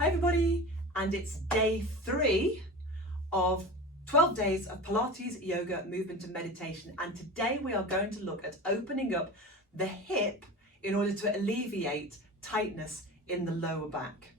Hi everybody, and it's day 3 of 12 days of Pilates, yoga, movement and meditation, and today we are going to look at opening up the hip in order to alleviate tightness in the lower back.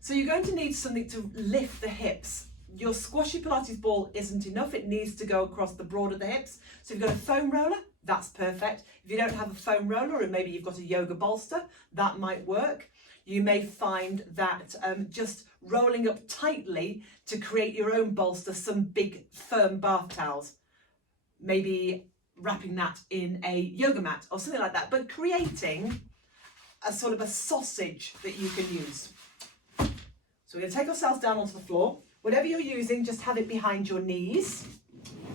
So you're going to need something to lift the hips. Your squashy Pilates ball isn't enough, it needs to go across the broad of the hips. So if you've got a foam roller, that's perfect. If you don't have a foam roller and maybe you've got a yoga bolster, that might work. You may find that just rolling up tightly to create your own bolster, some big firm bath towels, maybe wrapping that in a yoga mat or something like that, but creating a sort of a sausage that you can use. So we're going to take ourselves down onto the floor. Whatever you're using, just have it behind your knees.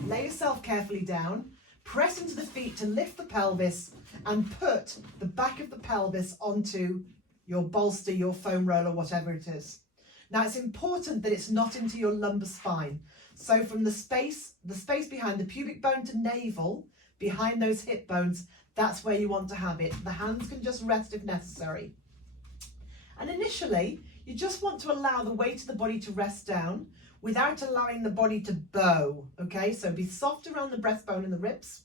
Lay yourself carefully down. Press into the feet to lift the pelvis and put the back of the pelvis onto your bolster, your foam roller, whatever it is. Now it's important that it's not into your lumbar spine. So from the space behind the pubic bone to navel, behind those hip bones, that's where you want to have it. The hands can just rest if necessary. And initially, you just want to allow the weight of the body to rest down without allowing the body to bow, okay? So be soft around the breastbone and the ribs.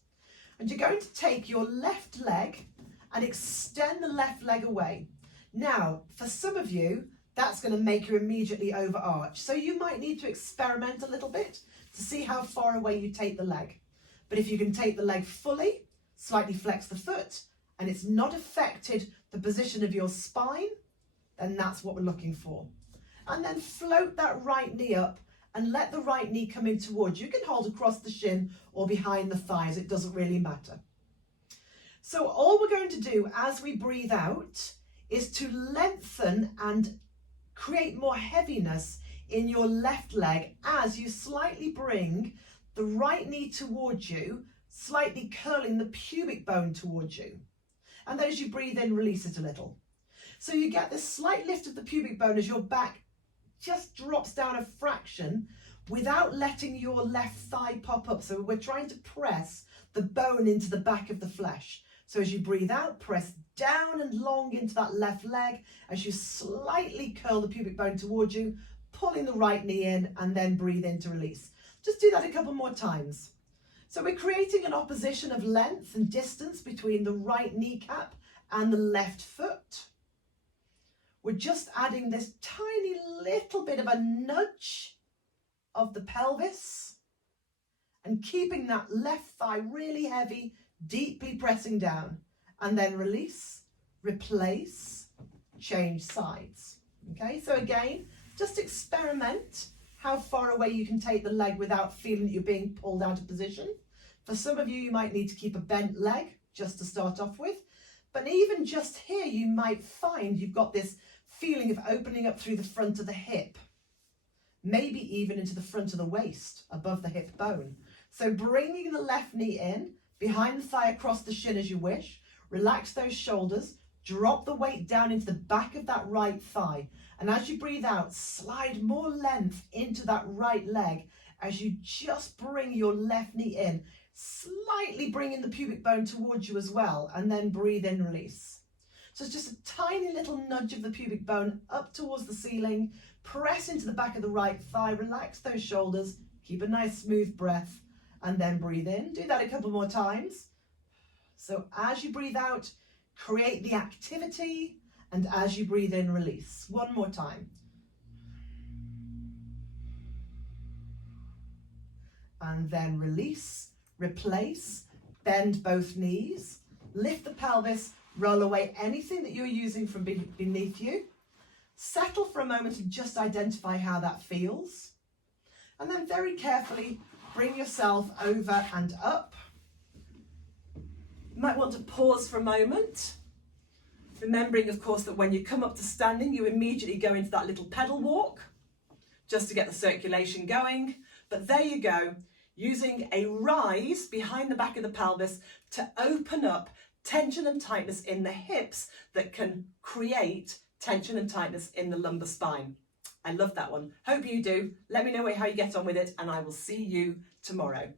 And you're going to take your left leg and extend the left leg away. Now, for some of you, that's going to make you immediately overarch. So you might need to experiment a little bit to see how far away you take the leg. But if you can take the leg fully, slightly flex the foot, and it's not affected the position of your spine, then that's what we're looking for. And then float that right knee up and let the right knee come in towards you. You can hold across the shin or behind the thighs, it doesn't really matter. So all we're going to do as we breathe out is to lengthen and create more heaviness in your left leg as you slightly bring the right knee towards you, slightly curling the pubic bone towards you. And then as you breathe in, release it a little. So you get this slight lift of the pubic bone as your back just drops down a fraction without letting your left thigh pop up. So we're trying to press the bone into the back of the flesh. So as you breathe out, press down and long into that left leg as you slightly curl the pubic bone towards you, pulling the right knee in and then breathe in to release. Just do that a couple more times. So we're creating an opposition of length and distance between the right kneecap and the left foot. We're just adding this tiny little bit of a nudge of the pelvis and keeping that left thigh really heavy, deeply pressing down, and then release, replace, change sides. Okay, so again, just experiment how far away you can take the leg without feeling that you're being pulled out of position. For some of you, you might need to keep a bent leg just to start off with, but even just here, you might find you've got this feeling of opening up through the front of the hip, maybe even into the front of the waist, above the hip bone. So bringing the left knee in, behind the thigh across the shin as you wish, relax those shoulders, drop the weight down into the back of that right thigh. And as you breathe out, slide more length into that right leg as you just bring your left knee in, slightly bringing the pubic bone towards you as well, and then breathe in, release. So it's just a tiny little nudge of the pubic bone up towards the ceiling, press into the back of the right thigh, relax those shoulders, keep a nice smooth breath, and then breathe in. Do that a couple more times. So as you breathe out, create the activity, and as you breathe in, release. One more time. And then release, replace, bend both knees, lift the pelvis, roll away anything that you're using from beneath you. Settle for a moment and just identify how that feels. And then very carefully bring yourself over and up. You might want to pause for a moment, remembering of course that when you come up to standing, you immediately go into that little pedal walk just to get the circulation going. But there you go, using a rise behind the back of the pelvis to open up tension and tightness in the hips that can create tension and tightness in the lumbar spine. I love that one. Hope you do. Let me know how you get on with it, and I will see you tomorrow.